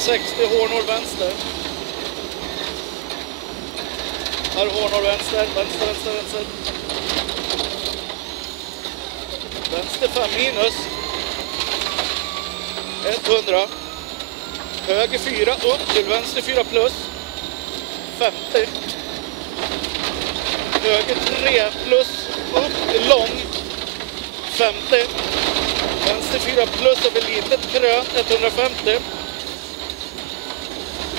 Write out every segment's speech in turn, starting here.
60, hårnår vänster. Här hårnår vänster, vänster, vänster, vänster. Vänster 5 minus. 100. Höger 4 upp till vänster 4 plus. 50. Höger 3 plus upp lång. 50. Vänster 4 plus över litet krön 150.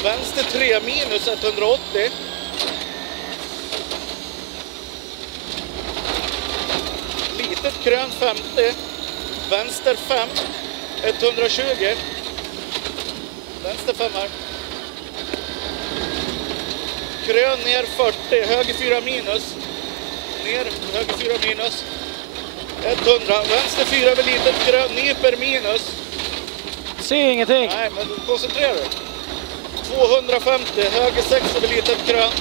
Vänster 3 minus 180. Litet krön 50. Vänster 5 120. Vänster 5 här. Krön ner 40. Höger 4 minus. Ner höger 4 minus. 100. Vänster 4 över litet krön. Nyper minus. Ser ingenting. Nej, men koncentrera dig. 250. Höger 6 över litet krön.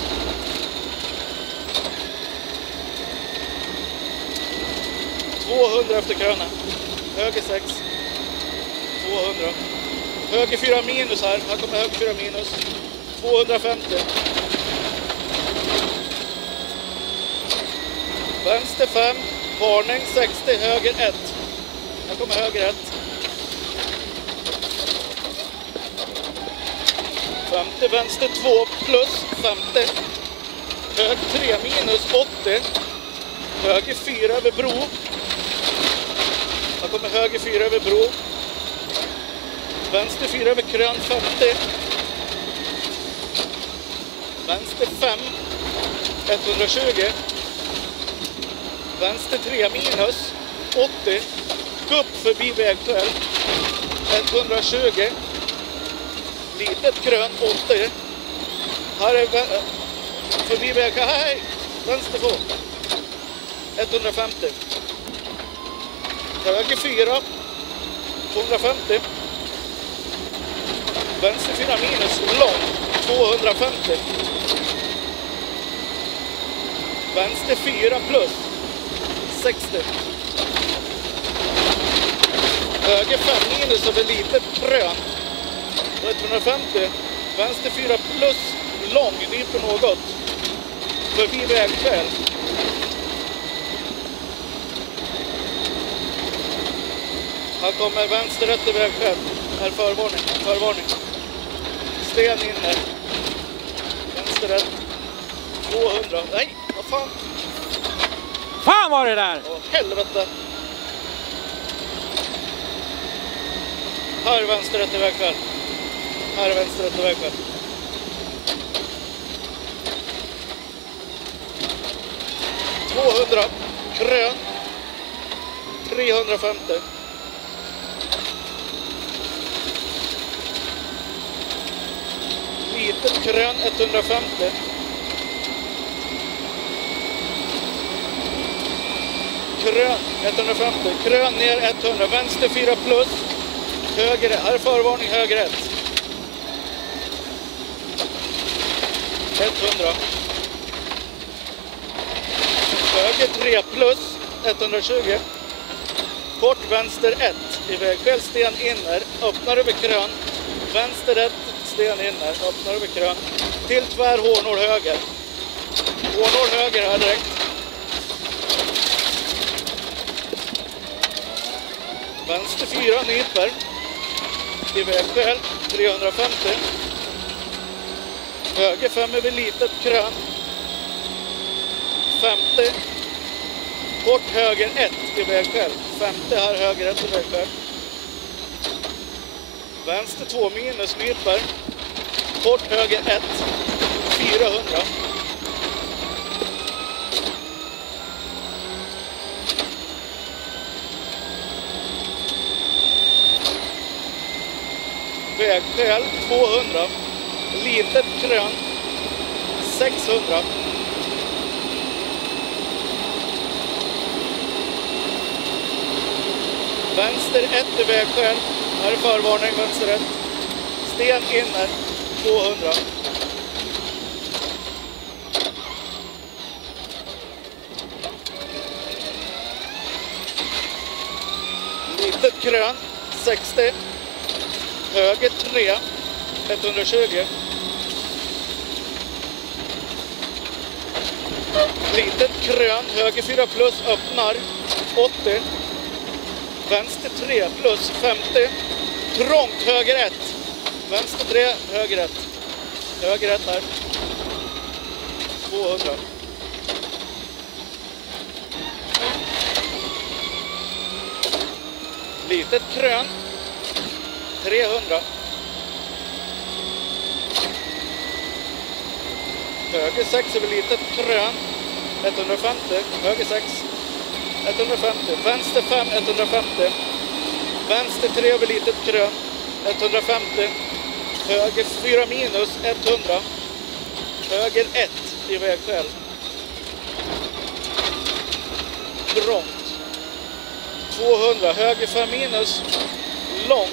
200 efter krönen. Höger 6. 200. Höger 4 minus här. Här kommer höger 4 minus. 250. Vänster 5. Varning 60. Höger 1. Här kommer höger 1. 50. Vänster 2 plus 50. Höger 3 minus 80. Höger 4 över bro. Här kommer höger 4 över bro. Vänster 4 över krön 50. Vänster 5 120. Vänster 3 minus 80. Kupp förbi vägskäl 120. Litet krön 80. Här är förbi vägskäl. Hej! Vänster 2. 150. Höger 4. 250. Vänster 4 minus lång 250. Vänster 4 plus 60. Höger 5 minus över litet krön 150. Vänster 4 plus lång nyper något förbi vägskäl. Här kommer vänster rätt i vägskäl. Här förvarning, förvarning. Sten in här. Vänster rätt. 200. Nej, vad fan. Fan var det där? Åh, helvete. Här är vänster rätt i vägskäl. Här är vänster rätt i vägskäl. $200. Krön. 350. Litet krön 150. Krön 150. Krön ner 100. Vänster 4 plus. Höger. Här är förvarning. Höger 1. 100. Höger 3 plus. 120. Kort vänster 1. I vägskäl sten inner. Öppnar över krön. Vänster 1. Sten inner. Öppnar över krön. Till tvär hårnår höger. Hårnår höger här direkt. Vänster 4 nyper. I vägskäl 350. Höger 5 över litet krön. 50. Kort höger 1 i vägskäl. 50 här höger 1 i vägskäl. Vänster 2 minus nyper. Kort höger 1. 400. Vägskäl 200. Litet krön 600. Vänster 1 i vägskäl. Här är förvarning, vänster 1. Sten inner 200. Litet krön 60. Höger 3. 120. Litet krön, höger 4 plus, öppnar 80. Vänster 3 plus 50. Trångt, höger 1. Vänster 3, höger 1. Höger 1 här. 200. Litet krön. 300. Höger 6 över litet krön. 150. Höger 6. 150. Vänster 5. 150. Vänster 3 över litet krön. 150. Höger 4 minus. 100. Höger 1 i vägskäl. Trångt. 200. Höger 5 minus. Lång.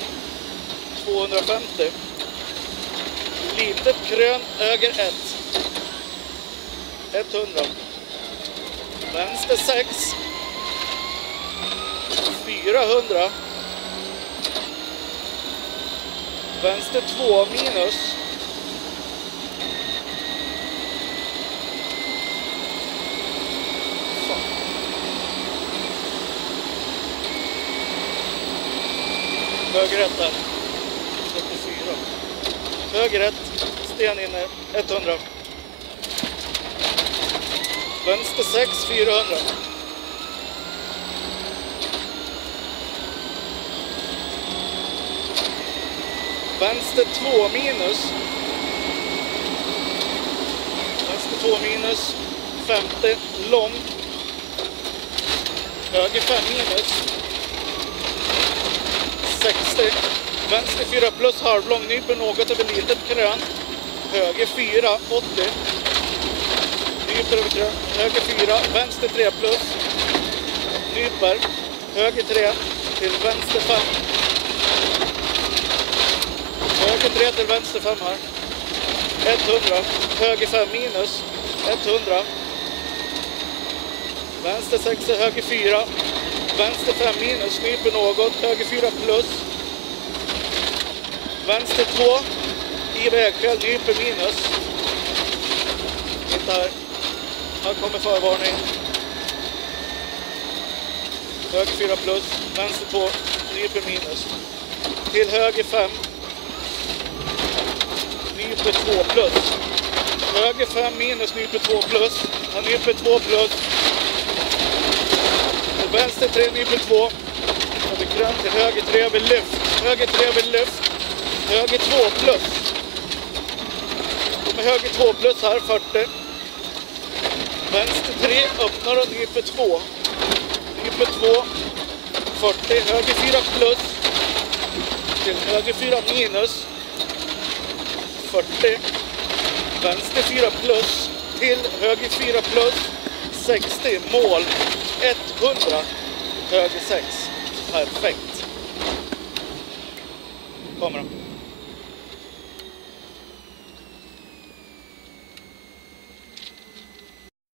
250. Litet krön. Höger 1. 100. Vänster 6. 400. Vänster 2 minus. Fan. Höger 1 där. 34. Höger 1. Sten inne. 100. Vänster 6, 400. Vänster 2 minus. Vänster 2 minus. 50. Lång. Höger 5 minus. 60. Vänster 4 plus, halvlång. Nyper något över litet krön. Höger 4, 80. Nyper över krön. Höger 4, vänster 3 plus. Nyper. Höger 3 till vänster 5. Höger 3 till vänster 5 här. 100. Höger 5 minus. 100. Vänster 6, höger 4. Vänster 5 minus. Nyper något. Höger 4 plus. Vänster 2. I vägskäl. Nyper minus. Titta här. Här kommer förvarning. Höger 4 plus. Vänster 2. Nyper minus. Till höger 5. Nyper 2 plus. Höger 5 minus, nyper 2 plus. Han nyper 2 plus. Till vänster 3 nyper 2. Över krön till höger 3 över lyft. Höger 3 över lyft. Höger 2 plus. Med höger 2 plus här, 40. Vänster 3 öppnar och nyper 2. Nyper 2. 40. Höger 4 plus. Till höger 4 minus. 40. Vänster 4 plus. Till höger 4 plus. 60. Mål. 100. Höger 6. Perfekt. Kamera.